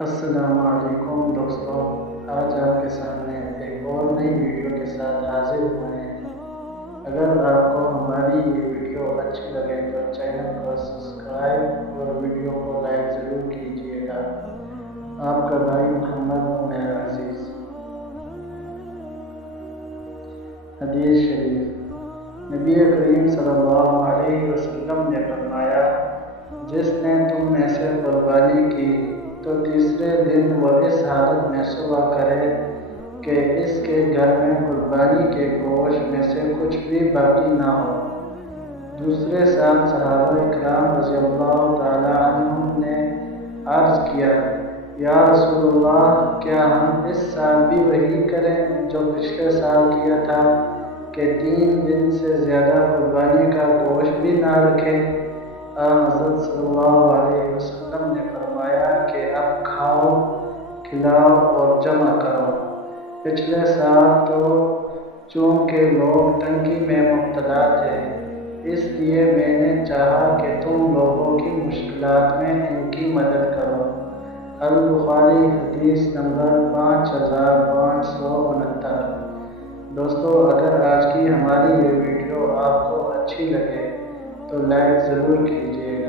السلام علیکم دوستوں، آج آپ کے سامنے ایک اور نئی ویڈیو کے ساتھ حاضر ہوئے ہیں۔ اگر آپ کو ہماری یہ ویڈیو اچھی لگے تو چینل کو سبسکرائب اور ویڈیو کو لائک ضرور کیجیے گا۔ آپ کا بھائی محمد عمیر عزیز۔ حدیث شریف، نبی کریم صلی اللہ علیہ وسلم نے فرمایا، جس نے تم میں سے قربانی کی تو تیسرے دن وہ اس حالت میں صبح کرے کہ اس کے گھر میں قربانی کے گوشت میں سے کچھ بھی باقی نہ ہو۔ دوسرے سال صحابہ اکرام رضی اللہ تعالی عنہم نے عرض کیا، یا رسول اللہ، کیا ہم اس سال بھی وہی کریں جو پچھلے سال کیا تھا کہ 3 دن سے زیادہ قربانی کا گوشت بھی نہ رکھیں؟ حضرت صلی اللہ علیہ وسلم نے فرمایا کہ اب کھاؤ، کھلاؤ اور جمع کرو۔ پچھلے سال تو چونکہ لوگ تنگی میں مبتلا تھے، اس لیے میں نے چاہا کہ تم لوگوں کی مشکلات میں ان کی مدد کرو۔ البخاری، حدیث نمبر 5569۔ دوستو، اگر آج کی ہماری یہ ویڈیو آپ کو اچھی لگے تو لائک ضرور کیجیے۔